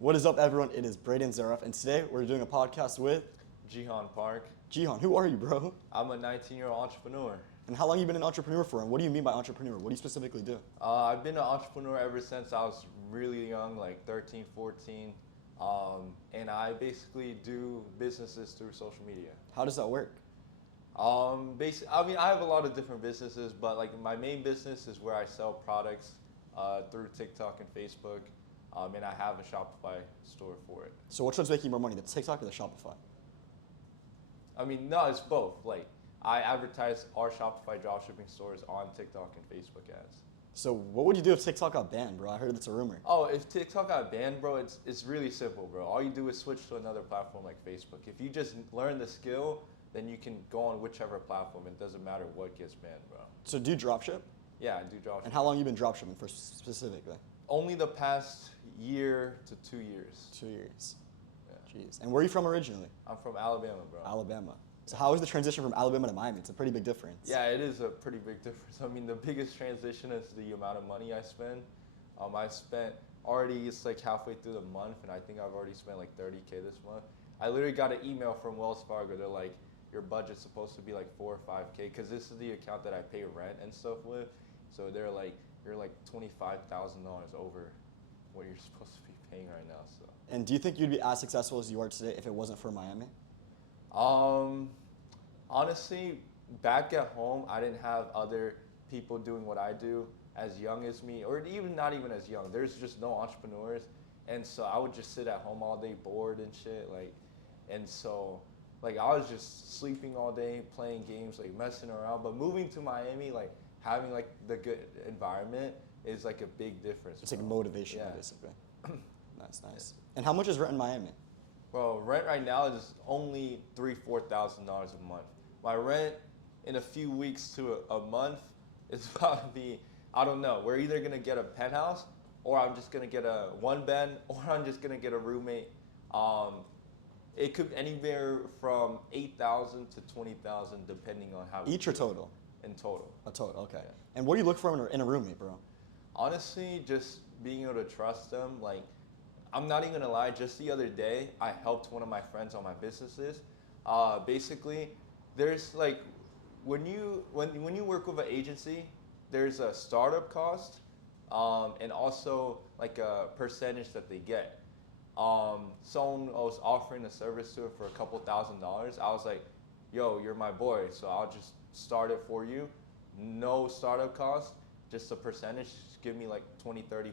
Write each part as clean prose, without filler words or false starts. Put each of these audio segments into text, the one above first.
What is up, everyone? It is Braden Zaref, and today we're doing a podcast with Jihun Park. Jihun. Who are you, bro? I'm a 19-year-old entrepreneur. And how long have you been an entrepreneur for? And what do you mean by entrepreneur? What do you specifically do? I've been an entrepreneur ever since I was really young, like 13, 14. And I basically do businesses through social media. How does that work? I have a lot of different businesses, but like my main business is where I sell products through TikTok and Facebook. And I have a Shopify store for it. So which one's making more money, the TikTok or the Shopify? No, it's both. Like I advertise our Shopify dropshipping stores on TikTok and Facebook ads. So what would you do if TikTok got banned, bro? I heard it's a rumor. Oh, if TikTok got banned, bro, it's really simple, bro. All you do is switch to another platform like Facebook. If you just learn the skill, then you can go on whichever platform. It doesn't matter what gets banned, bro. So do you dropship? Yeah, I do dropship. And how long you been dropshipping for specifically? Only the past year to 2 years. 2 years. Yeah. Jeez. And where are you from originally? I'm from Alabama, bro. Alabama. So how is the transition from Alabama to Miami? It's a pretty big difference. Yeah, it is a pretty big difference. The biggest transition is the amount of money I spend. I spent already, it's like halfway through the month, and I think I've already spent like $30K this month. I literally got an email from Wells Fargo. They're like, your budget's supposed to be like 4 or 5K, because this is the account that I pay rent and stuff with. So they're like, you're like $25,000 over what you're supposed to be paying right now. So. And do you think you'd be as successful as you are today if it wasn't for Miami? Honestly, back at home, I didn't have other people doing what I do as young as me, or even not even as young. There's just no entrepreneurs. And so I would just sit at home all day bored and shit. I was just sleeping all day, playing games, like messing around. But moving to Miami, like having like the good environment is like a big difference. It's like motivation, yeah. Basically. Nice. And how much is rent in Miami? Well, rent right now is only $3,000-$4,000 a month. My rent in a few weeks to a month is about to be, I don't know. We're either gonna get a penthouse, or I'm just gonna get a one bed, or I'm just gonna get a roommate. It could anywhere from $8,000 to $20,000 depending on how. Each or total? In total. A total, okay. Yeah. And what do you look for in a roommate, bro? Honestly, just being able to trust them. Like, I'm not even gonna lie, just the other day, I helped one of my friends on my businesses. Basically, there's like, when you work with an agency, there's a startup cost, and also like a percentage that they get. Someone was offering a service to it for a couple $1,000s. I was like, yo, you're my boy, so I'll just start it for you. No startup cost, just a percentage. Just give me like 20-30%,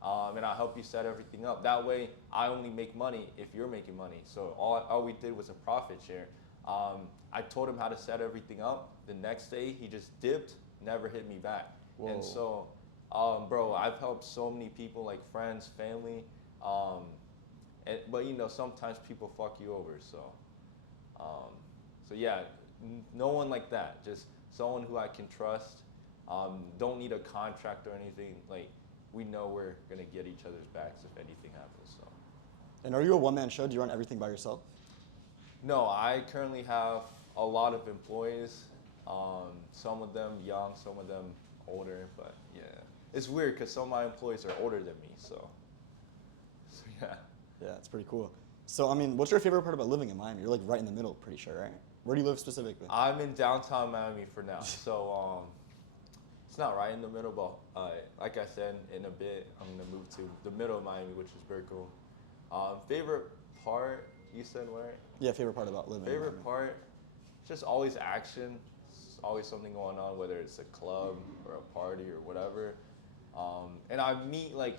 and I'll help you set everything up. That way, I only make money if you're making money. So all we did was a profit share. I told him how to set everything up. The next day, he just dipped, never hit me back. Whoa. And so, bro, I've helped so many people, like friends, family. But sometimes people fuck you over. So yeah, no one like that. Just someone who I can trust. Don't need a contract or anything. Like, we know we're gonna get each other's backs if anything happens. So. And are you a one-man show? Do you run everything by yourself? No, I currently have a lot of employees. Some of them young, some of them older. But yeah, it's weird because some of my employees are older than me. So yeah. Yeah, it's pretty cool. So what's your favorite part about living in Miami? You're like right in the middle, pretty sure, right? Where do you live specifically? I'm in downtown Miami for now. So it's not right in the middle, but like I said, in a bit, I'm gonna move to the middle of Miami, which is very cool. Favorite part, you said where? Yeah, favorite part about living in Miami. Favorite part, just always action. There's always something going on, whether it's a club or a party or whatever. And I meet like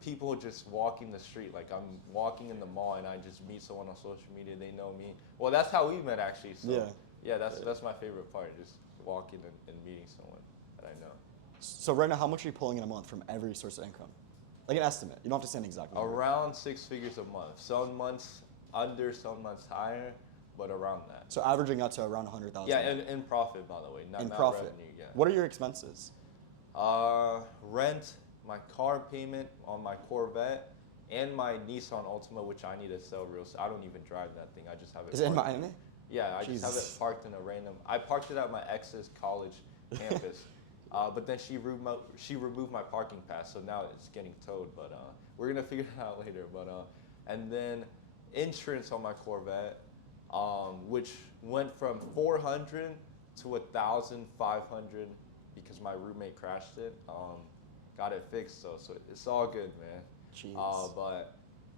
people just walking the street. Like I'm walking in the mall and I just meet someone on social media, they know me. Well, that's how we met actually. So yeah, that's my favorite part, just walking and meeting someone that I know. So right now, how much are you pulling in a month from every source of income? Like an estimate. You don't have to say an exact number. Around 6 figures a month. Some months under, some months higher, but around that. So averaging out to around 100,000. Yeah, in profit, by the way, not profit. Revenue. Yeah. What are your expenses? Rent, my car payment on my Corvette, and my Nissan Altima, which I need to sell real soon. I don't even drive that thing. I just have it. Is it in Miami? Yeah, I Jesus. just have it parked in a random. I parked it at my ex's college campus. But then she removed my parking pass, so now it's getting towed. But we're gonna figure it out later. But and then insurance on my Corvette, which went from 400 to 1,500 because my roommate crashed it. Got it fixed though, so it's all good, man. Jeez. But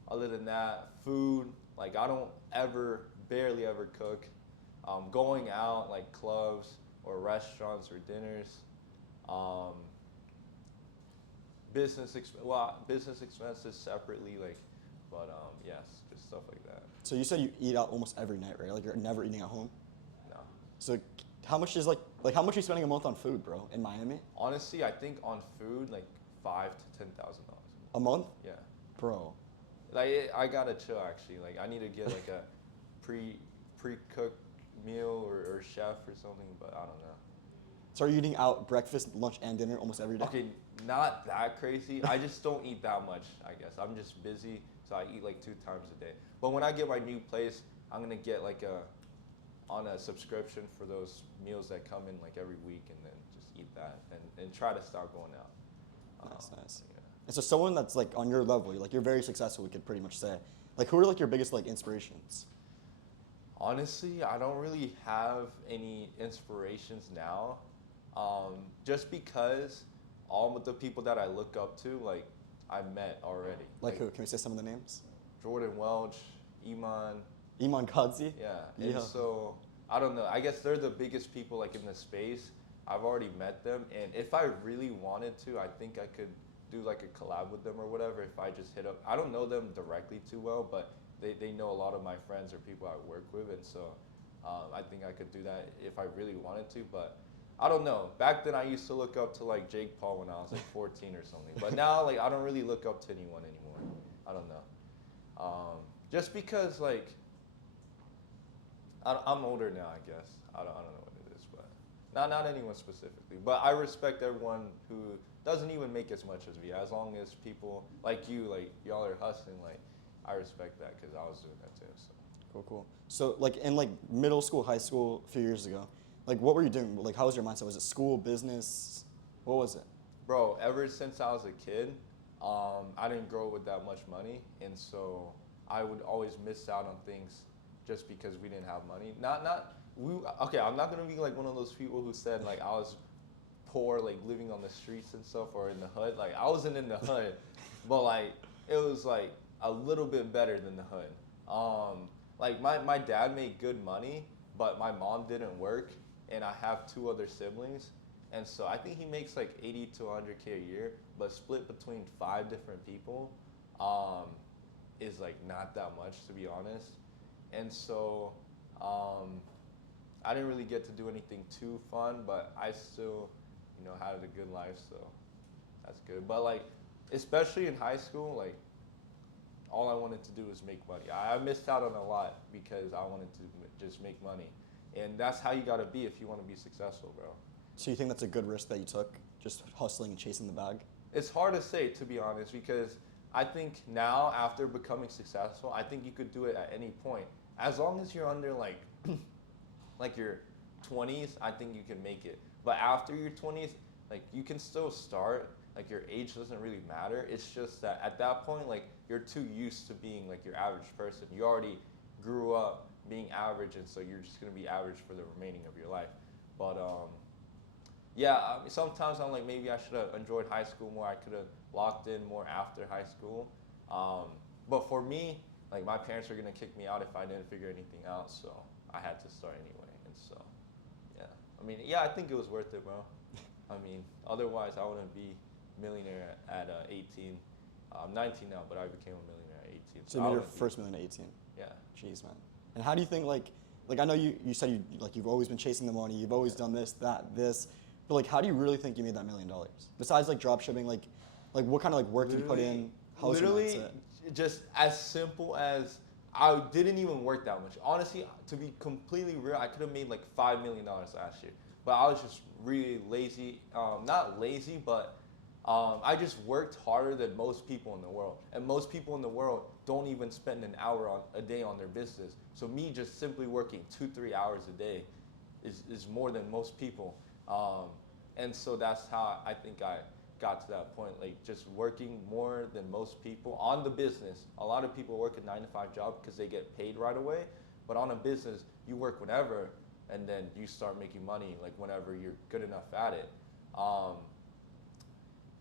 other than that, food, like I don't barely ever cook. Going out like clubs or restaurants or dinners. Business expenses separately, like, but yes, just stuff like that. So you said you eat out almost every night, right? Like you're never eating at home. No. So how much is like how much are you spending a month on food, bro, in Miami? Honestly, I think on food like $5,000 to $10,000. A month? Yeah. Bro. Like I gotta chill actually. Like I need to get like a pre-cooked meal or chef or something, but I don't know. So are you eating out breakfast, lunch, and dinner almost every day? Okay, not that crazy. I just don't eat that much, I guess. I'm just busy, so I eat like 2 times a day. But when I get my new place, I'm gonna get like on a subscription for those meals that come in like every week, and then just eat that and try to start going out. Nice. Yeah. And so someone that's like on your level, like you're very successful, we could pretty much say. Like who are like your biggest like inspirations? Honestly, I don't really have any inspirations now. Just because all of the people that I look up to, like, I met already. Like who? Can we say some of the names? Jordan Welch, Iman. Iman Kadzi? Yeah. And so, I don't know. I guess they're the biggest people, like, in the space. I've already met them. And if I really wanted to, I think I could do, like, a collab with them or whatever if I just hit up. I don't know them directly too well, but they know a lot of my friends or people I work with. And so, I think I could do that if I really wanted to. But I don't know. Back then, I used to look up to like Jake Paul when I was like 14 or something. But now, like, I don't really look up to anyone anymore. I don't know. Just because, like, I'm older now, I guess. I don't know what it is, but not anyone specifically. But I respect everyone who doesn't even make as much as me. As long as people like you, like y'all are hustling, like I respect that because I was doing that too. So. Cool. So like in like middle school, high school, a few years ago. Like, what were you doing? Like, how was your mindset? Was it school, business? What was it? Bro, ever since I was a kid, I didn't grow up with that much money, and so I would always miss out on things just because we didn't have money. Okay, I'm not gonna be like one of those people who said like I was poor, like living on the streets and stuff, or in the hood. Like, I wasn't in the hood, but like it was like a little bit better than the hood. Like my dad made good money, but my mom didn't work. And I have 2 other siblings, and so I think he makes like 80 to 100K a year, but split between 5 different people is like not that much, to be honest. And so I didn't really get to do anything too fun, but I still, had a good life, so that's good. But like, especially in high school, like all I wanted to do was make money. I missed out on a lot because I wanted to just make money. And that's how you gotta be if you wanna be successful, bro. So you think that's a good risk that you took, just hustling and chasing the bag? It's hard to say, to be honest, because I think now, after becoming successful, I think you could do it at any point. As long as you're under like, like your 20s, I think you can make it. But after your 20s, like you can still start. Like your age doesn't really matter. It's just that at that point, like you're too used to being like your average person. You already grew up being average, and so you're just gonna be average for the remaining of your life. But yeah, sometimes I'm like, maybe I should have enjoyed high school more. I could have locked in more after high school. But for me, like my parents were gonna kick me out if I didn't figure anything out, so I had to start anyway. And so, yeah, I mean, yeah, I think it was worth it, bro. I mean, otherwise I wouldn't be millionaire at 18. I'm 19 now, but I became a millionaire at 18. So you made your first million at 18? Yeah. Jeez, man. And how do you think, like I know you said you've always been chasing the money, you've always done this, but like, how do you really think you made that $1 million? Besides like drop shipping, like what kind of like work did you put in? How was your mindset? Just as simple as I didn't even work that much. Honestly, to be completely real, I could have made like $5 million last year, but I was just really lazy. Not lazy, but I just worked harder than most people in the world. And most people in the world don't even spend an hour a day on their business. So me just simply working 2-3 hours a day is more than most people. And so that's how I think I got to that point, like just working more than most people on the business. A lot of people work a 9-to-5 job because they get paid right away, but on a business, you work whenever, and then you start making money like whenever you're good enough at it.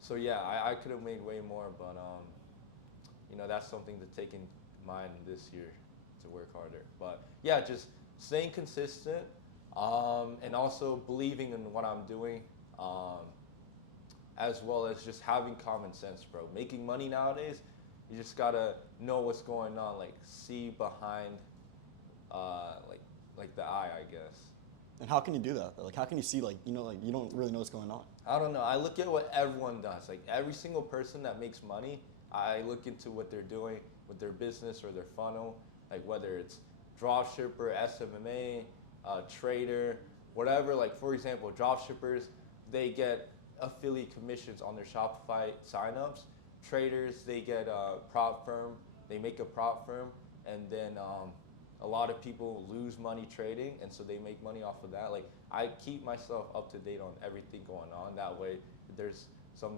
So yeah, I could have made way more, but you know, that's something to take in mind this year, to work harder. But yeah, just staying consistent, and also believing in what I'm doing, as well as just having common sense, bro. Making money nowadays, you just gotta know what's going on, like see behind, like the eye, I guess. And how can you do that? Like, how can you see, like, you know, like, you don't really know what's going on? I don't know. I look at what everyone does. Like every single person that makes money, I look into what they're doing with their business or their funnel. Like whether it's dropshipper, SMMA, trader, whatever. Like for example, dropshippers, they get affiliate commissions on their Shopify signups. Traders, they get a prop firm. They make a prop firm, and then a lot of people lose money trading, and so they make money off of that. Like I keep myself up to date on everything going on. That way, if there's some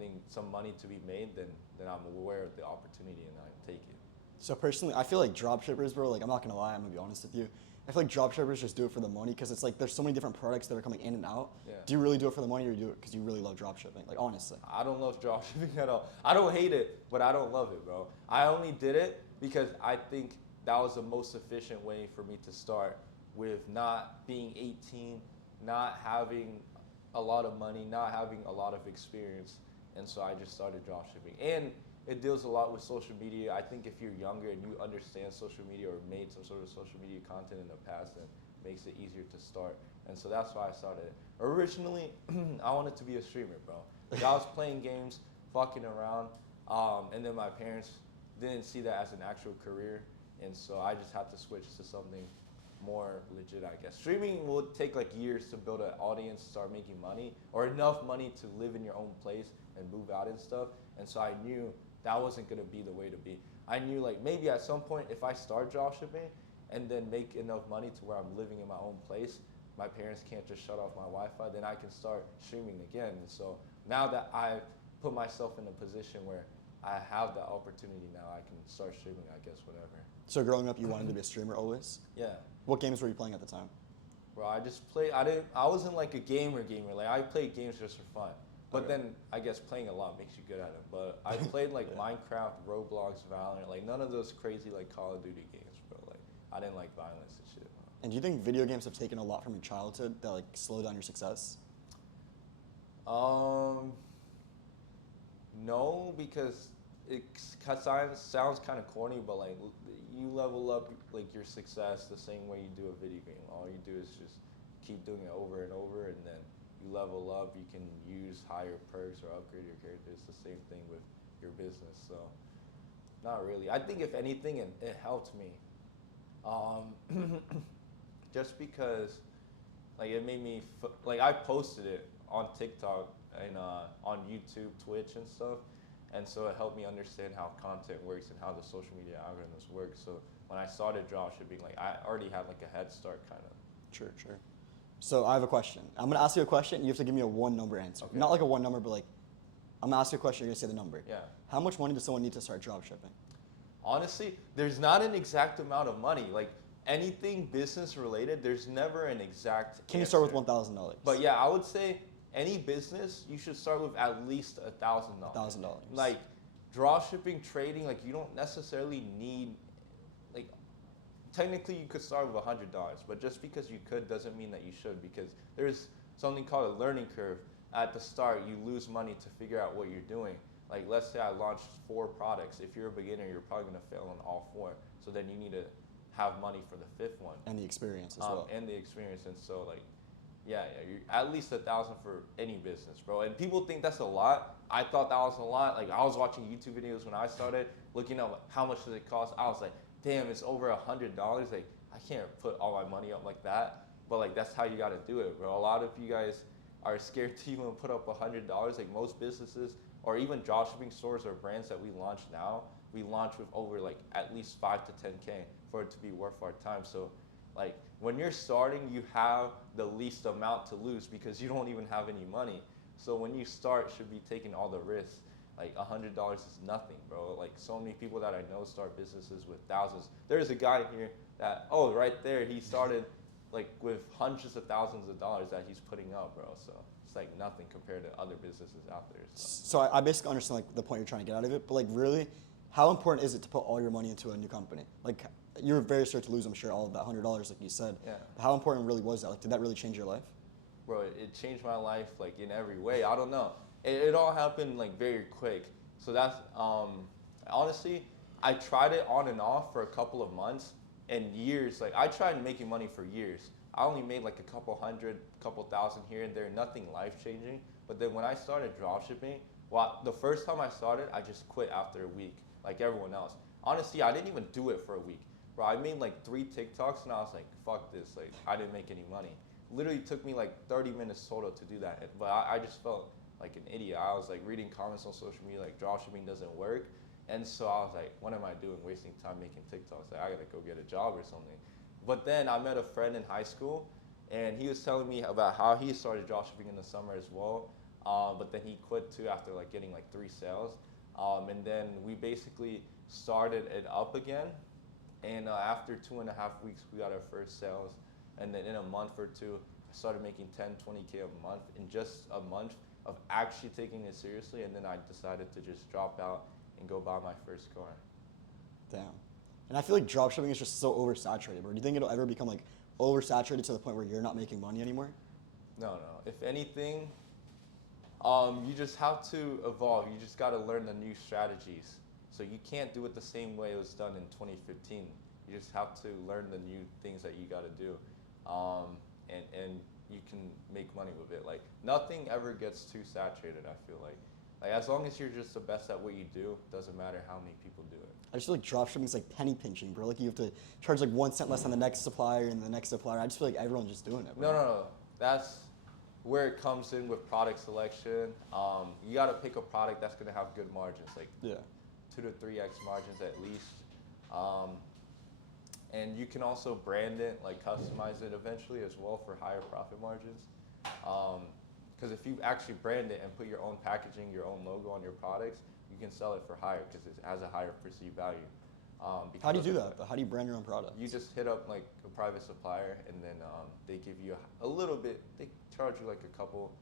money to be made, then I'm aware of the opportunity and I take it. So personally, I feel like dropshippers, bro, like I'm not gonna lie, I'm gonna be honest with you. I feel like dropshippers just do it for the money because it's like there's so many different products that are coming in and out. Yeah. Do you really do it for the money or do you do it because you really love dropshipping? Like honestly. I don't love dropshipping at all. I don't hate it, but I don't love it, bro. I only did it because I think that was the most efficient way for me to start, with not being 18, not having a lot of money, not having a lot of experience. And so I just started dropshipping. And it deals a lot with social media. I think if you're younger and you understand social media or made some sort of social media content in the past, then it makes it easier to start. And so that's why I started it. Originally, I wanted to be a streamer, bro. Like I was playing games, fucking around, and then my parents didn't see that as an actual career. And so I just had to switch to something more legit, I guess. Streaming will take like years to build an audience, start making money, or enough money to live in your own place and move out and stuff. And so I knew that wasn't gonna be the way to be. I knew like maybe at some point if I start dropshipping and then make enough money to where I'm living in my own place, my parents can't just shut off my Wi-Fi, then I can start streaming again. And so now that I've put myself in a position where I have that opportunity now, I can start streaming, I guess, whatever. So growing up, you wanted to be a streamer always? Yeah. What games were you playing at the time? Bro, I just played, I wasn't like a gamer. Like I played games just for fun. But Okay. then I guess playing a lot makes you good at it. But I played like Yeah. Minecraft, Roblox, Valorant, like none of those crazy like Call of Duty games, bro. Like I didn't like violence and shit. And do you think video games have taken a lot from your childhood that like slow down your success? No, because it sounds kind of corny, but like you level up like your success the same way you do a video game. All you do is just keep doing it over and over, and then you level up. You can use higher perks or upgrade your character. It's the same thing with your business. So not really. I think if anything, it helped me. Just because like it made me like I posted it on TikTok and on YouTube, Twitch, and stuff. And so it helped me understand how content works and how the social media algorithms work. So when I started dropshipping, like I already had like a head start, kind of. Sure. So I have a question. I'm gonna ask you a question. You have to give me a one number answer. Okay. Not like a one number, but like I'm gonna ask you a question. You're gonna say the number. Yeah. How much money does someone need to start dropshipping? Honestly, there's not an exact amount of money. Like anything business related, there's never an exact. Can you answer. start with $1,000? But yeah, I would say any business, you should start with at least $1,000. $1,000. Like dropshipping, trading, like you don't necessarily need, like technically you could start with $100, but just because you could doesn't mean that you should, because there's something called a learning curve. At the start, you lose money to figure out what you're doing. Like let's say I launched 4 products. If you're a beginner, you're probably gonna fail on all 4. So then you need to have money for the 5th one. And the experience as well. And the experience, and so like, yeah, you're at least $1,000 for any business, bro. And people think that's a lot. I thought that was a lot. Like I was watching YouTube videos when I started, looking at how much does it cost. I was like, damn, it's over $100. Like I can't put all my money up like that. But like that's how you got to do it, bro. A lot of you guys are scared to even put up $100. Like most businesses, or even dropshipping stores or brands that we launch now, we launch with over like at least 5 to 10K for it to be worth our time. So like when you're starting, you have the least amount to lose because you don't even have any money. So when you start, should be taking all the risks. Like $100 is nothing, bro. Like so many people that I know start businesses with thousands. There's a guy here that, oh, right there, he started like with hundreds of thousands of dollars that he's putting up, bro. So it's like nothing compared to other businesses out there. So I basically understand like the point you're trying to get out of it, but like really, how important is it to put all your money into a new company? Like you're very sure to lose, I'm sure, all of that $100, like you said. Yeah. How important really was that? Like, did that really change your life? Bro, it changed my life like in every way. I don't know. It all happened like very quick. So that's honestly, I tried it on and off for a couple of months and years. Like I tried making money for years. I only made like a couple hundred, couple thousand here and there, nothing life changing. But then when I started dropshipping, well, the first time I started, I just quit after a week, like everyone else. Honestly, I didn't even do it for a week. Bro, I made like 3 TikToks and I was like, fuck this, like I didn't make any money. Literally took me like 30 minutes total to do that. But I just felt like an idiot. I was like reading comments on social media like dropshipping doesn't work. And so I was like, what am I doing wasting time making TikToks? Like I gotta go get a job or something. But then I met a friend in high school and he was telling me about how he started dropshipping in the summer as well. But then he quit too after like getting like 3 sales. And then we basically started it up again. And after 2.5 weeks, we got our first sales. And then in a month or two, I started making 10, 20K a month in just a month of actually taking it seriously. And then I decided to just drop out and go buy my first car. Damn. And I feel like dropshipping is just so oversaturated, bro. Do you think it'll ever become like oversaturated to the point where you're not making money anymore? No. If anything, you just have to evolve. You just got to learn the new strategies. So you can't do it the same way it was done in 2015. You just have to learn the new things that you got to do. And you can make money with it. Like nothing ever gets too saturated, I feel like. Like as long as you're just the best at what you do, doesn't matter how many people do it. I just feel like dropshipping is like penny pinching, bro. Like you have to charge like 1 cent less than the next supplier and the next supplier. I just feel like everyone's just doing it, bro. No. That's where it comes in with product selection. You got to pick a product that's going to have good margins, like 2 to 3x margins at least. And you can also brand it, like customize it eventually as well for higher profit margins. Because if you actually brand it and put your own packaging, your own logo on your products, you can sell it for higher because it has a higher perceived value. How do you do that? How do you brand your own product? You just hit up like a private supplier and then they give you a little bit, they charge you like a couple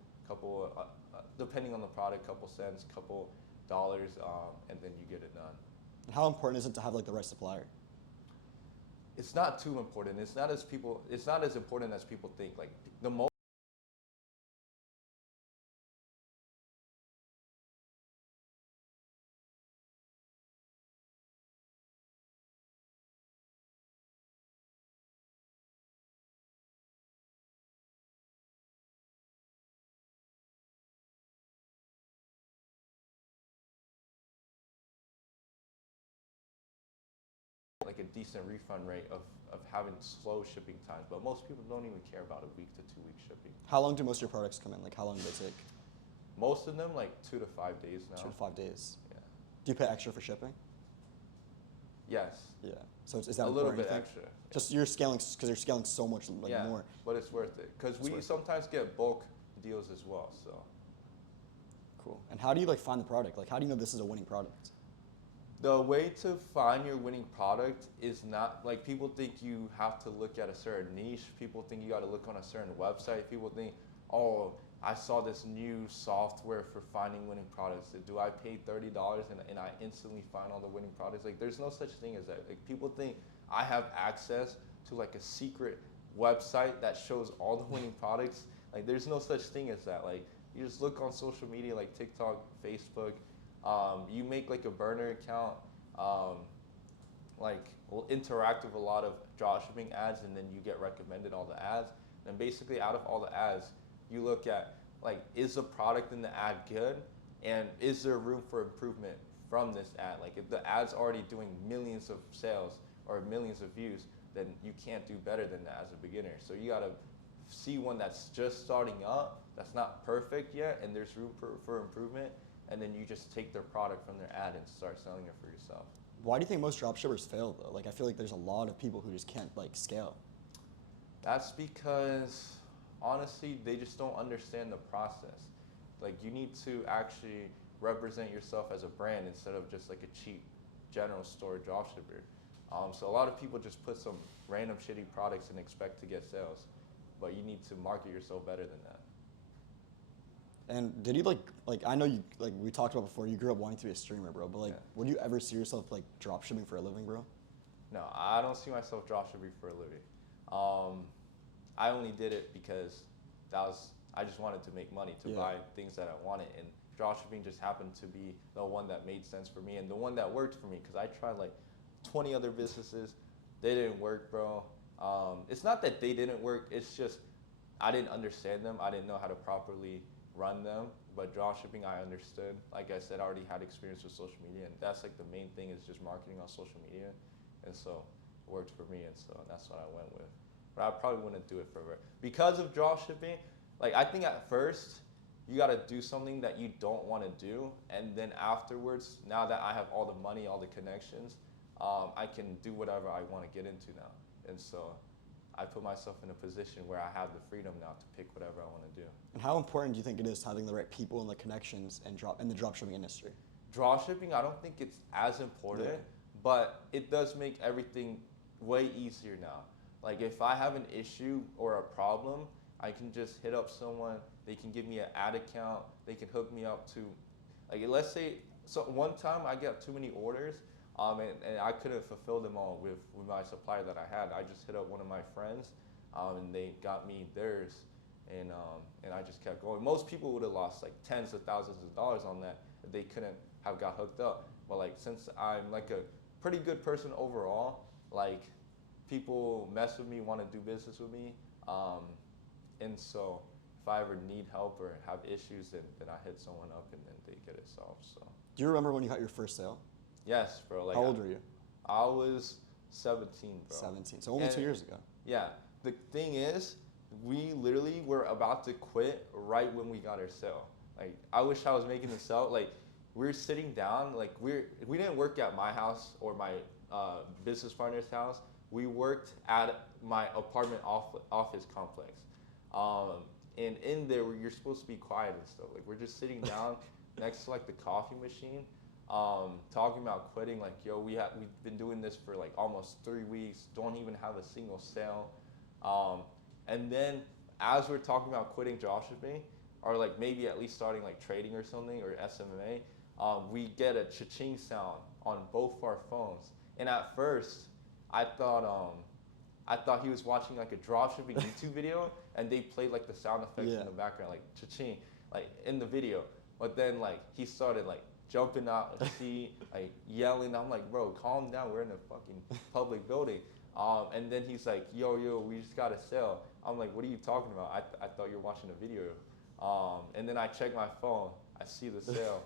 depending on the product, couple cents, couple dollars, and then you get it done. How important is it to have like the right supplier? It's not too important. It's not as important as people think. Like the most like a decent refund rate of having slow shipping times, but most people don't even care about a week to 2 week shipping. How long do most of your products come in? Like how long do they take? Most of them like 2 to 5 days now. 2 to 5 days. Yeah. Do you pay extra for shipping? Yes. Yeah. So is that a little important, bit you think? extra? Just you're scaling because you're scaling so much like Yeah, more. but it's worth it because we sometimes get bulk deals as well. So Cool. And how do you like find the product? Like how do you know this is a winning product? the way to find your winning product is not like people think you have to look at a certain niche. People think you got to look on a certain website. People think, oh, I saw this new software for finding winning products. Do I pay $30 and I instantly find all the winning products? Like there's no such thing as that. Like people think I have access to like a secret website that shows all the winning products. Like there's no such thing as that. Like you just look on social media like TikTok, Facebook. You make like a burner account, like will interact with a lot of dropshipping ads, and then you get recommended all the ads. And basically, out of all the ads, you look at like, is the product in the ad good, and is there room for improvement from this ad? Like if the ad's already doing millions of sales or millions of views, then you can't do better than that as a beginner. So you gotta see one that's just starting up, that's not perfect yet, and there's room for improvement. And then you just take their product from their ad and start selling it for yourself. Why do you think most dropshippers fail though? Like I feel like there's a lot of people who just can't like scale. That's because honestly, they just don't understand the process. Like you need to actually represent yourself as a brand instead of just like a cheap general store dropshipper. So a lot of people just put some random shitty products and expect to get sales, but you need to market yourself better than that. And did you like I know you like we talked about before, you grew up wanting to be a streamer, bro, but like Yeah. would you ever see yourself like drop shipping for a living, bro? No, I don't see myself dropshipping for a living. I only did it because I just wanted to make money to Yeah. buy things that I wanted, and dropshipping just happened to be the one that made sense for me and the one that worked for me. Because I tried like 20 other businesses, they didn't work, bro. It's not that they didn't work. It's just I didn't understand them. I didn't know how to properly run them. But dropshipping, I understood. Like I said, I already had experience with social media, and that's like the main thing is just marketing on social media, and so it worked for me, and so that's what I went with. But I probably wouldn't do it forever because of dropshipping. Like I think at first you gotta do something that you don't want to do, and then afterwards, now that I have all the money, all the connections, I can do whatever I want to get into now, and so I put myself in a position where I have the freedom now to pick whatever I want to do. And how important do you think it is having the right people and the connections and in the drop shipping industry? Dropshipping, I don't think it's as important, Yeah. but it does make everything way easier now. Like if I have an issue or a problem, I can just hit up someone. They can give me an ad account. They can hook me up to, like let's say, so one time I got too many orders, and I couldn't fulfill them all with my supplier that I had. I just hit up one of my friends, and they got me theirs, and I just kept going. Most people would have lost like tens of thousands of dollars on that if they couldn't have got hooked up. But like since I'm like a pretty good person overall, like people mess with me, want to do business with me, and so if I ever need help or have issues, then I hit someone up and then they get it solved. So Do you remember when you got your first sale? yes, bro. Like How old were you? I was 17, bro. 17. So only And 2 years ago. yeah, the thing is, we literally were about to quit right when we got our sale. Like, I wish I was making the sale. Like, we were sitting down. Like, we didn't work at my house or my business partner's house. We worked at my apartment office complex. And in there, you're supposed to be quiet and stuff. Like, we're just sitting down next to like the coffee machine, talking about quitting. Like, yo, we've been doing this for like almost 3 weeks. Don't even have a single sale. And then as we're talking about quitting dropshipping, or like maybe at least starting like trading or something or SMA, we get a cha-ching sound on both our phones. And at first, I thought he was watching like a dropshipping YouTube video, and they played like the sound effects Yeah. in the background, like cha-ching, like in the video. But then like he started like jumping out of the seat, like yelling. I'm like, bro, calm down. We're in a fucking public building. And then he's like, yo, we just got a sale. I'm like, what are you talking about? I thought you were watching a video. And then I check my phone. I see the sale.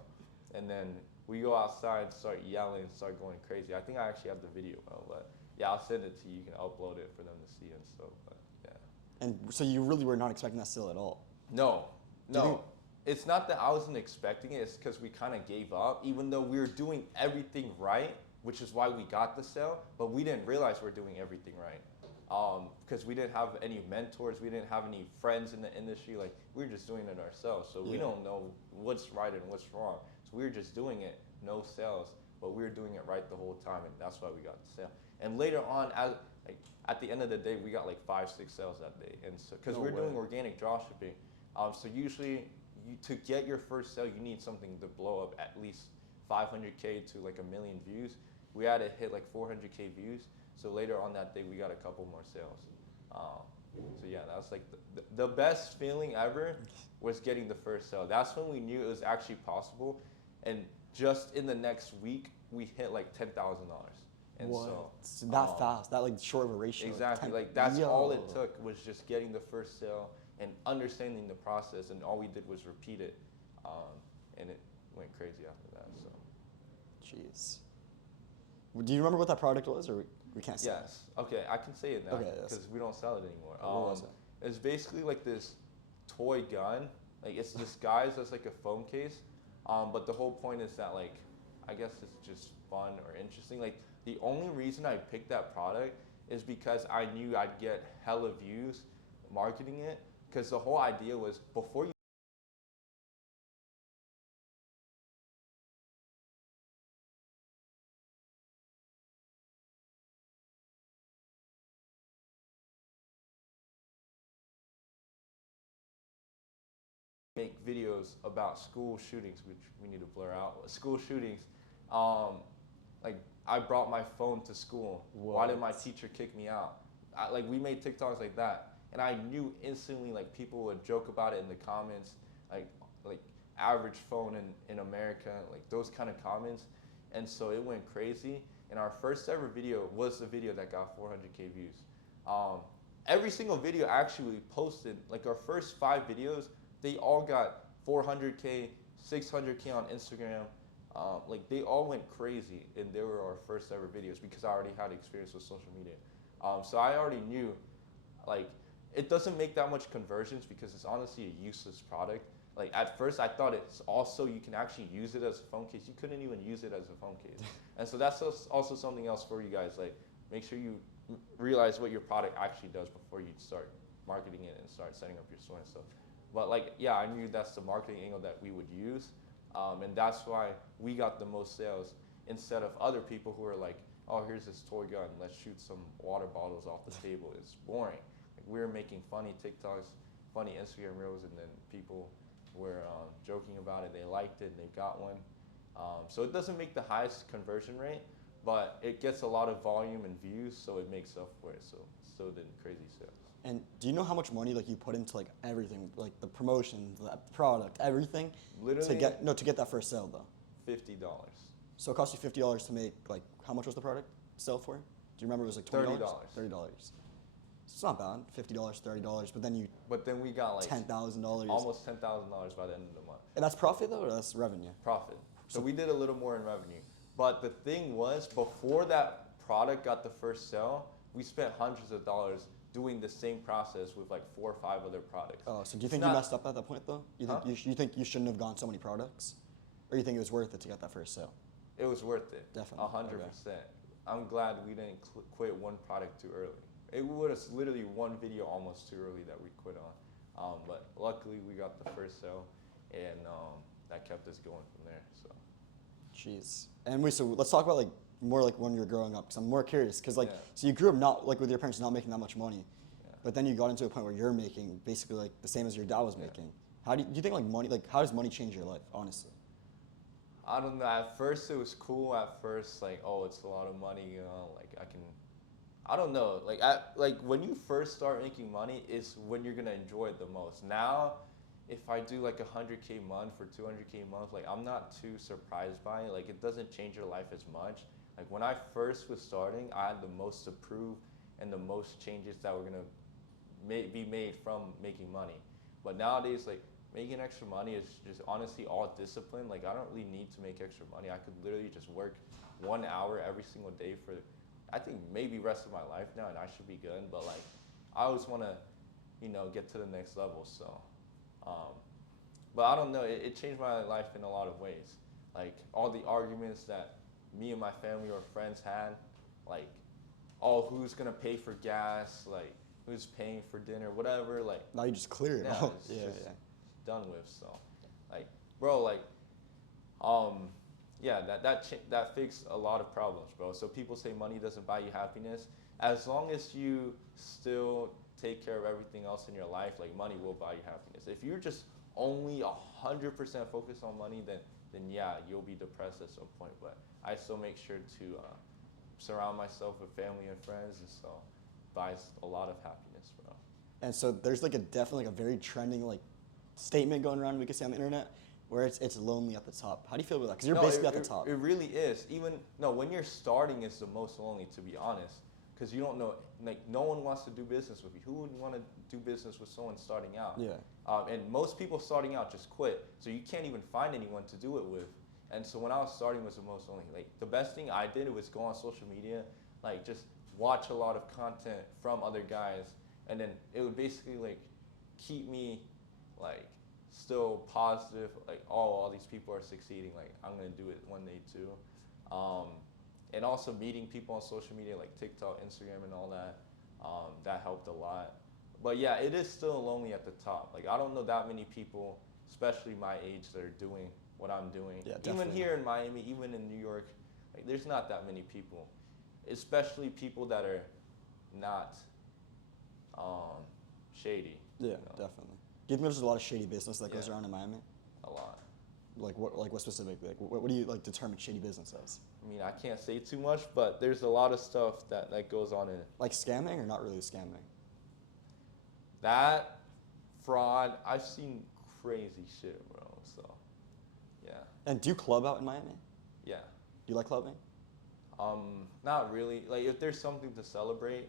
And then we go outside and start yelling and start going crazy. I think I actually have the video, but yeah, I'll send it to you. You can upload it for them to see and stuff. But yeah. And so you really were not expecting that sale at all? No. Do you think- It's not that I wasn't expecting it. It's because we kind of gave up, even though we were doing everything right, which is why we got the sale. But we didn't realize we're doing everything right, because we didn't have any mentors. We didn't have any friends in the industry. Like, we were just doing it ourselves. So we Yeah. don't know what's right and what's wrong. So we were just doing it, no sales, but we were doing it right the whole time, and that's why we got the sale. And later on, at the end of the day, we got like 5-6 sales that day, and so because No we're doing way. organic dropshipping, so usually to get your first sale, you need something to blow up at least 500K to like 1 million views. We had to hit like 400K views. So later on that day, we got a couple more sales. So yeah, that was like the best feeling ever was getting the first sale. That's when we knew it was actually possible. And just in the next week, we hit like $10,000. And What? so It's that fast, that like short of a ratio. exactly, 10 like that's all it Yo. took was just getting the first sale and understanding the process, and all we did was repeat it, and it went crazy after that. So Jeez. Do you remember what that product was, or we can't say? yes, okay, I can say it now Okay, yes. because we don't sell it anymore. What was it? It's basically like this toy gun. Like it's disguised as like a phone case, but the whole point is that like I guess it's just fun or interesting. Like the only reason I picked that product is because I knew I'd get hella views marketing it. Because the whole idea was before you make videos about school shootings, which we need to blur out. School shootings. Like I brought my phone to school. Why did my teacher kick me out? Like we made TikToks like that, and I knew instantly like people would joke about it in the comments, like average phone in America, like those kind of comments, and so it went crazy. And our first ever video was the video that got 400K views. Every single video actually posted, like our first 5 videos, they all got 400K, 600K on Instagram. Like they all went crazy, and they were our first ever videos because I already had experience with social media. So I already knew, like, it doesn't make that much conversions because it's honestly a useless product. Like at first I thought it's also, you can actually use it as a phone case. You couldn't even use it as a phone case. And so that's also something else for you guys. Like make sure you realize what your product actually does before you start marketing it and start setting up your store and stuff. But like, yeah, I knew that's the marketing angle that we would use. And that's why we got the most sales instead of other people who are like, oh, here's this toy gun, let's shoot some water bottles off the table. It's boring. Like we were making funny TikToks, funny Instagram reels, and then people were joking about it. They liked it, and they got one. So it doesn't make the highest conversion rate, but it gets a lot of volume and views, so it makes up for it. So it still did crazy sales. And do you know how much money like you put into like everything, like the promotion, the product, everything, Literally to get that first sale though? $50. So it cost you $50 to make, like, how much was the product sell for? Do you remember? It was like $20? $30. It's not bad. $50, $30, but then we got like $10,000. Almost $10,000 by the end of the month. And that's profit though, or that's revenue? Profit. So we did a little more in revenue. But the thing was, before that product got the first sale, we spent hundreds of dollars doing the same process with like 4 or 5 other products. Oh, so do you think you messed up at that point though? You think you shouldn't have gone so many products? Or you think it was worth it to get that first sale? It was worth it. Definitely. 100%. Okay. I'm glad we didn't quit one product too early. It was literally one video almost too early that we quit on. But luckily we got the first sale, and that kept us going from there. So. Jeez. And so let's talk about like more like when you were growing up, because I'm more curious. Because like, yeah. So you grew up not like with your parents not making that much money, yeah. But then you got into a point where you're making basically like the same as your dad was making. How do you think like money, like how does money change your life, honestly? I don't know. At first, it was cool. At first, like, oh, it's a lot of money, you know. Like, I don't know. Like, when you first start making money, is when you're gonna enjoy it the most. Now, if I do like 100K month or 200K month, like, I'm not too surprised by it. Like, it doesn't change your life as much. Like, when I first was starting, I had the most to prove and the most changes that were gonna be made from making money. But nowadays, like, making extra money is just honestly all discipline. Like, I don't really need to make extra money. I could literally just work 1 hour every single day for, I think, maybe rest of my life now, and I should be good. But like, I always want to, you know, get to the next level. So, but I don't know. It changed my life in a lot of ways. Like all the arguments that me and my family or friends had, like, oh, who's gonna pay for gas? Like, who's paying for dinner? Whatever. Like, now you just clear it out. Yeah. Done with. So like, bro, like yeah, that fixed a lot of problems, bro. So people say money doesn't buy you happiness. As long as you still take care of everything else in your life, like, money will buy you happiness. If you're just only 100% focused on money, then yeah, you'll be depressed at some point. But I still make sure to surround myself with family and friends, and so buys a lot of happiness, bro. And so there's like definitely like a very trending like statement going around, we could say, on the internet, where it's lonely at the top. How do you feel about that? Because you're basically at the top. It really is. When you're starting, it's the most lonely, to be honest, because you don't know, like, no one wants to do business with you. Who would want to do business with someone starting out? Yeah. And most people starting out just quit, so you can't even find anyone to do it with. And so when I was starting, was the most lonely. Like, the best thing I did was go on social media, like, just watch a lot of content from other guys, and then it would basically like keep me like still positive, like, oh, all these people are succeeding, like, I'm gonna do it one day too. And also meeting people on social media like TikTok, Instagram, and all that, that helped a lot. But yeah, it is still lonely at the top. Like, I don't know that many people, especially my age, that are doing what I'm doing. Yeah, even here in Miami, even in New York, like, there's not that many people, especially people that are not shady. Yeah, you know? definitely. Do you think there's a lot of shady business that goes Yeah. around in Miami? A lot. Like what specifically? Like what do you like determine shady business as? I mean, I can't say too much, but there's a lot of stuff that goes on in it. Like scamming or not really scamming? That fraud, I've seen crazy shit, bro. So, yeah, And do you club out in Miami? yeah. Do you like clubbing? Not really. Like, if there's something to celebrate,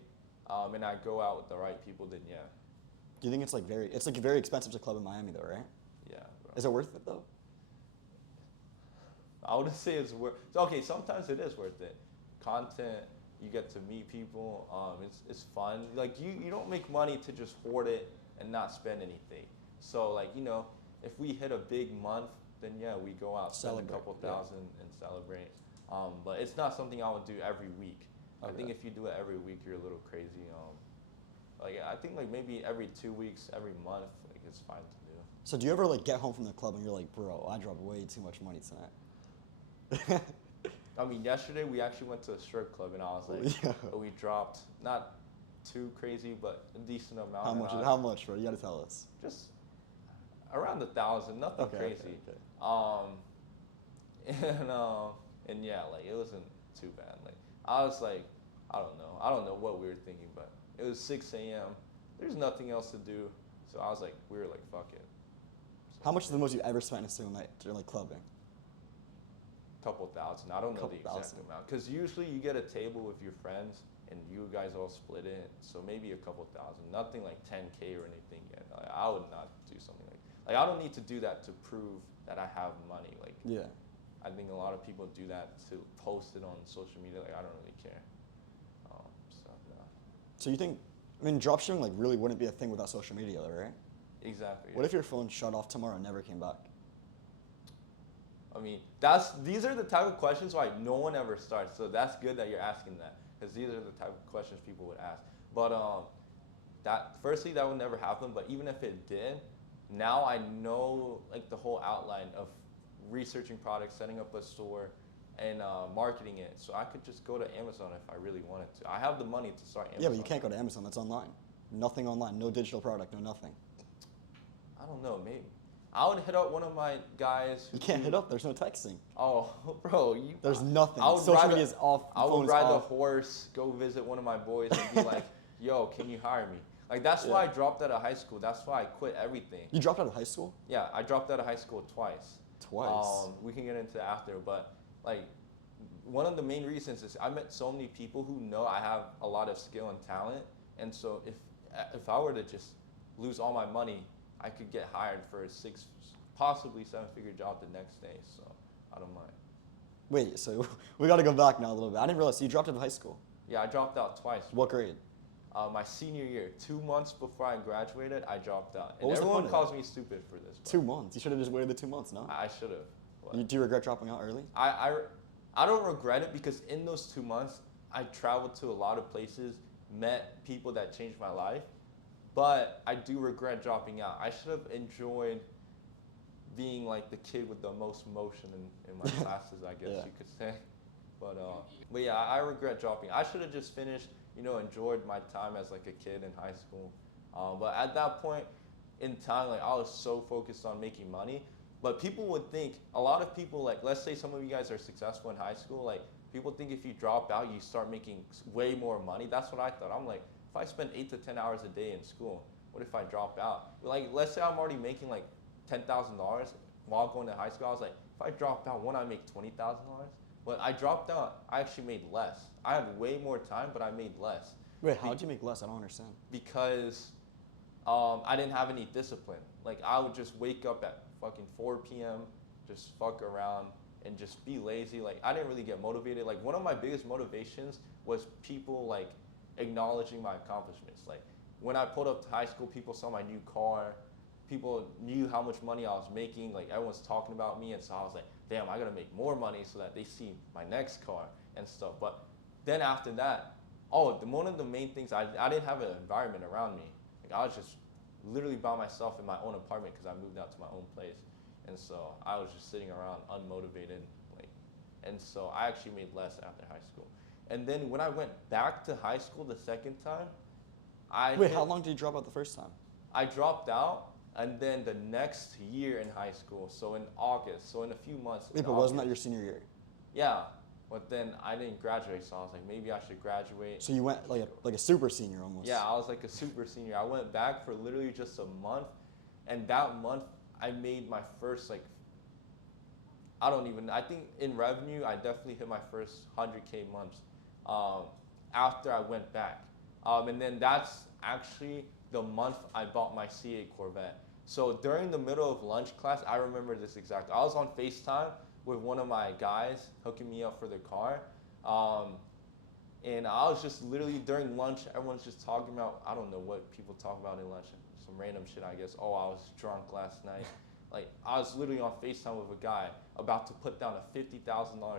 and I go out with the right people, then yeah, Do you think it's like very expensive to club in Miami though, right? yeah, bro. Is it worth it though? I wouldn't say it's worth. Okay, sometimes it is worth it. Content, you get to meet people. It's fun. Like you don't make money to just hoard it and not spend anything. So like if we hit a big month, then yeah, we go out, spend Celebrate, a couple yeah. thousand and celebrate. But it's not something I would do every week. I Okay. think if you do it every week, you're a little crazy. Like I think like maybe every 2 weeks, every month, like it's fine to do. So do you ever like get home from the club and you're like, bro, I dropped way too much money tonight? I mean, yesterday we actually went to a strip club and I was like, Yeah. we dropped not too crazy, but a decent amount. How and much? I- How much, bro? You gotta tell us. Just around 1,000, nothing Okay, crazy. okay. And yeah, like it wasn't too bad. Like I was like, I don't know what we were thinking, but it was 6 a.m. There's nothing else to do, so I was like, we were like, fuck it. So, How much is the most you've ever spent in a single night during like clubbing? Couple thousand. I don't know the Couple exact thousand. amount, because usually you get a table with your friends and you guys all split it. So maybe a couple thousand. Nothing like 10K or anything yet. Like, I would not do something like I don't need to do that to prove that I have money. Like Yeah. I think a lot of people do that to post it on social media. Like I don't really care. So yeah. So you think, I mean, dropshipping like really wouldn't be a thing without social media, though, right? Exactly. What if your phone shut off tomorrow and never came back? I mean, these are the type of questions why no one ever starts. So that's good that you're asking that, because these are the type of questions people would ask. But firstly, that would never happen. But even if it did, now I know like the whole outline of researching products, setting up a store, and marketing it. So I could just go to Amazon if I really wanted to. I have the money to start Amazon. Yeah, but you can't go to Amazon. That's online. Nothing online. No digital product. No nothing. I don't know. Maybe I would hit up one of my guys. You can't who- hit up. There's no texting. Oh, bro, you. There's nothing. I would Social ride media a- is off. I phone would is ride the off. horse, go visit one of my boys, and be like, "Yo, can you hire me?" Like that's why I Yeah. dropped out of high school. That's why I quit everything. You dropped out of high school? Yeah, I dropped out of high school twice. Twice. We can get into it after, but like one of the main reasons is I met so many people who know I have a lot of skill and talent, and so if I were to just lose all my money, I could get hired for a possibly 7-figure job the next day. So I don't mind. Wait, so we got to go back now a little bit. I didn't realize you dropped out of high school. Yeah, I dropped out twice. What grade? My senior year, 2 months before I graduated, I dropped out. What And was the everyone point of calls that? me stupid for this. but 2 months. You should have just waited the 2 months, no? I should have. Do you regret dropping out early? I don't regret it because in those 2 months, I traveled to a lot of places, met people that changed my life, but I do regret dropping out. I should have enjoyed being like the kid with the most motion in my classes, I guess Yeah. you could say. But yeah, I regret dropping. I should have just finished, enjoyed my time as like a kid in high school. But at that point in time, like I was so focused on making money. But people would think, a lot of people, like let's say some of you guys are successful in high school, like people think if you drop out, you start making way more money. That's what I thought. I'm like, if I spend 8 to 10 hours a day in school, what if I drop out? Like, let's say I'm already making like $10,000 while going to high school. I was like, if I dropped out, won't I make $20,000? But I dropped out, I actually made less. I had way more time, but I made less. Wait, how'd you make less? I don't understand. Because I didn't have any discipline. Like, I would just wake up at fucking 4 p.m., just fuck around, and just be lazy. Like, I didn't really get motivated. Like, one of my biggest motivations was people, like, acknowledging my accomplishments. Like, when I pulled up to high school, people saw my new car. People knew how much money I was making. Like, everyone's talking about me, and so I was like, damn, I gotta make more money so that they see my next car and stuff. But then after that, one of the main things, I didn't have an environment around me. Like, I was just literally by myself in my own apartment because I moved out to my own place. And so I was just sitting around unmotivated. And so I actually made less after high school. And then when I went back to high school the second time, Wait, how long did you drop out the first time? I dropped out And then the next year in high school, so in August, so in a few months. Wait, in but wasn't that August- your senior year? Yeah, but then I didn't graduate, so I was like, maybe I should graduate. So you went like a super senior almost. Yeah, I was like a super senior. I went back for literally just a month, and that month I made my first like, I think in revenue I definitely hit my first 100K months after I went back. And then that's actually the month I bought my C8 Corvette. So during the middle of lunch class, I remember this exactly. I was on FaceTime with one of my guys hooking me up for the car. And I was just literally during lunch, everyone's just talking about, I don't know what people talk about in lunch, some random shit, I guess. Oh, I was drunk last night. Like, I was literally on FaceTime with a guy about to put down a $50,000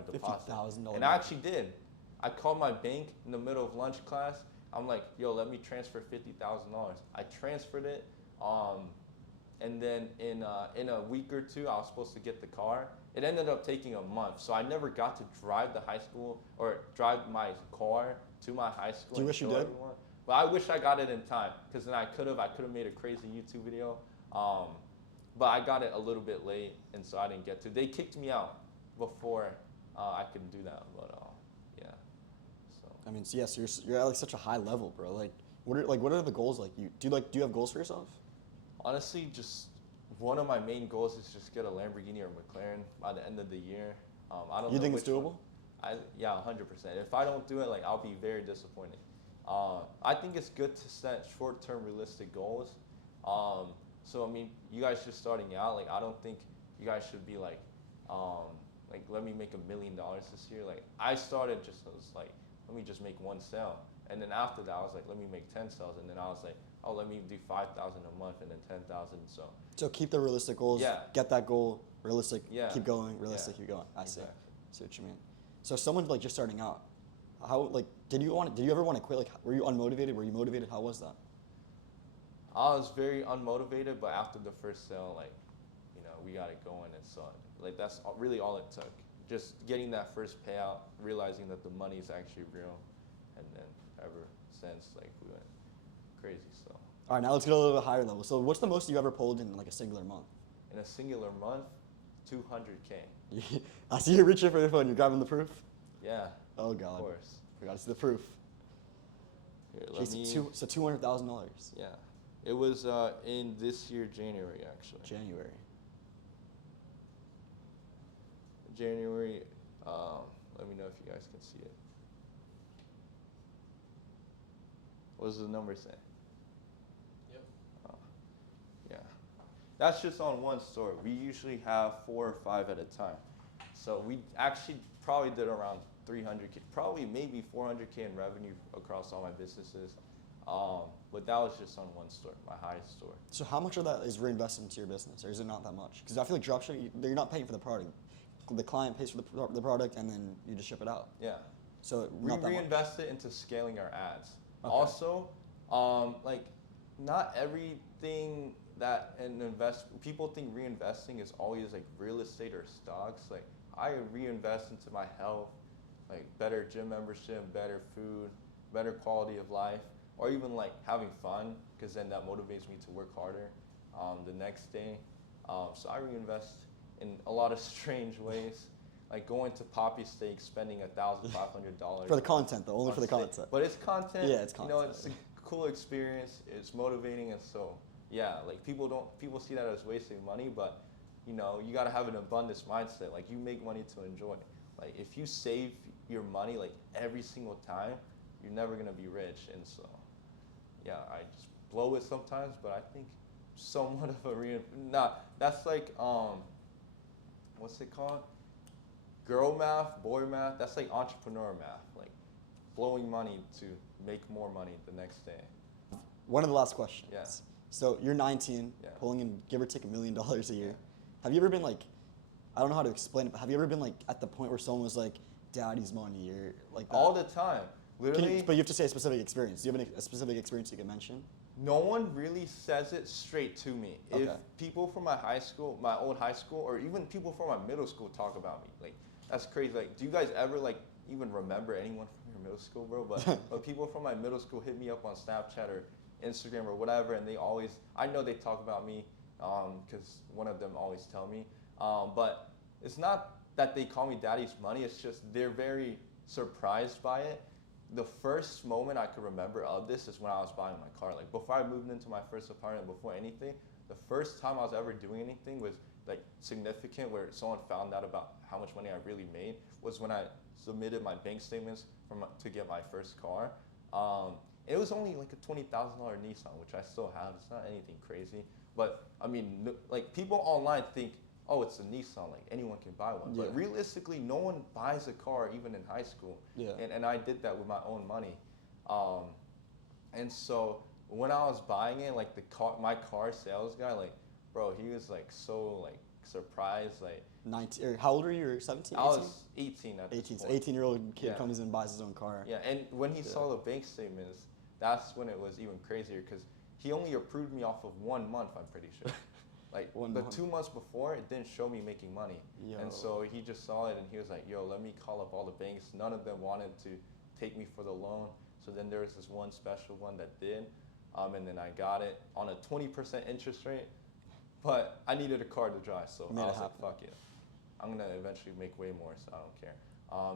deposit. $50,000. And I actually did. I called my bank in the middle of lunch class. I'm like, yo, let me transfer $50,000. I transferred it. And then in a week or two, I was supposed to get the car. It ended up taking a month, so I never got to drive the high school or drive my car to my high school. Do you wish you show did? everyone. But I wish I got it in time, because then I could have made a crazy YouTube video. But I got it a little bit late, and so I didn't get to. They kicked me out before I could do that. But yeah. So. I mean, so yes, you're at like such a high level, bro. Like, what are the goals? Like, do you have goals for yourself? Honestly, just one of my main goals is just get a Lamborghini or McLaren by the end of the year. I don't. You know think it's which doable? one. Yeah, 100%. If I don't do it, like, I'll be very disappointed. I think it's good to set short-term realistic goals. So I mean, you guys just starting out, like, I don't think you guys should be like, let me make $1 million this year. Like, I started just as like, let me just make one sale, and then after that, I was like, let me make 10 sales, and then I was like, oh, let me do 5,000 a month, and then 10,000. So keep the realistic goals. Yeah. Get that goal realistic. Yeah. Keep going. Realistic. Yeah. Keep going. I see. Exactly. See what you mean. So someone like just starting out, how like did you ever want to quit? Like, were you unmotivated? Were you motivated? How was that? I was very unmotivated, but after the first sale, like, we got it going, and so like that's really all it took. Just getting that first payout, realizing that the money is actually real, and then ever since, like, we went crazy. So. All right, now let's get a little bit higher level. So what's the most you ever pulled in like a singular month? In a singular month, 200K. I see you're reaching for your phone. You're grabbing the proof. Yeah. Oh God. Of course. We gotta see the proof. Here, let Jeez, me. so $200,000. Yeah. It was in this year, January, actually. January. January. Let me know if you guys can see it. What does the number say? Yep. Yeah. That's just on one store. We usually have 4 or 5 at a time. So we actually probably did around 300K, probably maybe 400K in revenue across all my businesses. But that was just on one store, my highest store. So how much of that is reinvested into your business, or is it not that much? Because I feel like dropshipping, you're not paying for the product. The client pays for the product, and then you just ship it out. Yeah. So We not that much. reinvest it into scaling our ads. Okay. Also, like, not everything that people think reinvesting is always like real estate or stocks. Like, I reinvest into my health, like better gym membership, better food, better quality of life, or even like having fun, because then that motivates me to work harder the next day. So I reinvest in a lot of strange ways, like going to Poppy Steak, spending $1,500 For the content, though, only on for the steak. content. But it's content. Yeah, it's content. It's a cool experience. It's motivating, and so yeah, like people see that as wasting money, but you gotta have an abundance mindset. Like, you make money to enjoy. Like, if you save your money like every single time, you're never gonna be rich. And so yeah, I just blow it sometimes, but I think somewhat of a that's like what's it called? Girl math, boy math. That's like entrepreneur math, like blowing money to make more money the next day. One of the last questions. Yeah. So you're 19, Yeah. pulling in give or take $1 million a year. Yeah. Have you ever been like, I don't know how to explain it, but have you ever been like at the point where someone was like, "Daddy's money," or like that? All the time, literally. But you have to say a specific experience. Do you have a specific experience you can mention? No one really says it straight to me. If Okay. people from my high school, my old high school, or even people from my middle school talk about me, like, that's crazy. Like, do you guys ever like even remember anyone from your middle school, bro? But people from my middle school hit me up on Snapchat or Instagram or whatever, and I know they talk about me, because one of them always tell me. But it's not that they call me daddy's money, it's just they're very surprised by it. The first moment I could remember of this is when I was buying my car. Like before I moved into my first apartment, before anything, the first time I was ever doing anything was like significant where someone found out about how much money I really made was when I submitted my bank statements to get my first car. It was only like a $20,000 Nissan, which I still have. It's not anything crazy. But I mean, like people online think, oh, it's a Nissan, like anyone can buy one. Yeah. But realistically, no one buys a car even in high school. Yeah. And I did that with my own money. And so when I was buying it, like my car sales guy, like, bro, he was like so like surprised, like 19, or how old are you? Or 17? I was 18 at 18. this So point. 18-year-old kid Yeah. comes in and buys his own car. Yeah, and when he Yeah. saw the bank statements, that's when it was even crazier because he only approved me off of 1 month, I'm pretty sure. Like One the month. 2 months before, it didn't show me making money. Yo. And so he just saw it and he was like, yo, let me call up all the banks. None of them wanted to take me for the loan. So then there was this one special one that did. And then I got it on a 20% interest rate. But I needed a car to drive, so Made I it was like, happen. fuck it. I'm gonna eventually make way more, so I don't care.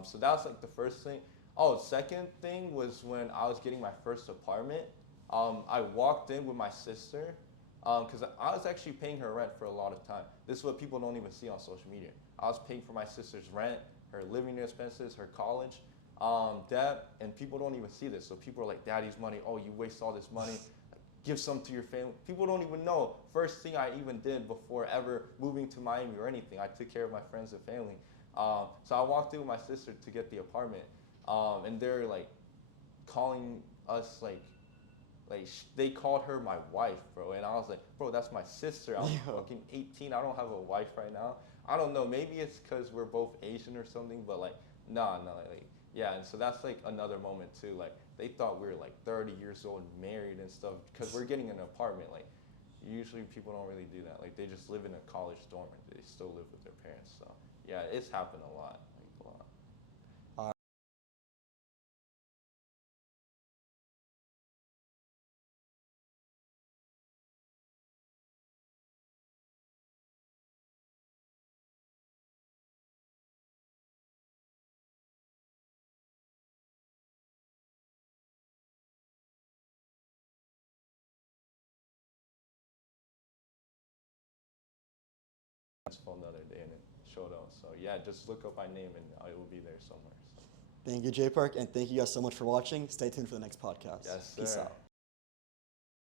So that was like the first thing. Oh, second thing was when I was getting my first apartment. I walked in with my sister because I was actually paying her rent for a lot of time. This is what people don't even see on social media. I was paying for my sister's rent, her living expenses, her college, debt, and people don't even see this. So people are like, daddy's money, oh, you waste all this money. Give some to your family. People don't even know. First thing I even did before ever moving to Miami or anything, I took care of my friends and family. So I walked in with my sister to get the apartment, and they're like calling us like they called her my wife, bro. And I was like, bro, that's my sister. I'm Yo. fucking 18. I don't have a wife right now. I don't know. Maybe it's because we're both Asian or something, but like, nah, like, yeah. And so that's like another moment too. Like they thought we were like 30 years old, married and stuff, because we're getting an apartment. Like usually people don't really do that. Like they just live in a college dorm and they still live with their parents. So yeah, it's happened a lot. Like a lot. Phone the other day and it showed up. So yeah, just look up my name and it will be there somewhere. So. Thank you, J Park, and thank you guys so much for watching. Stay tuned for the next podcast. Yes, Peace sir. out.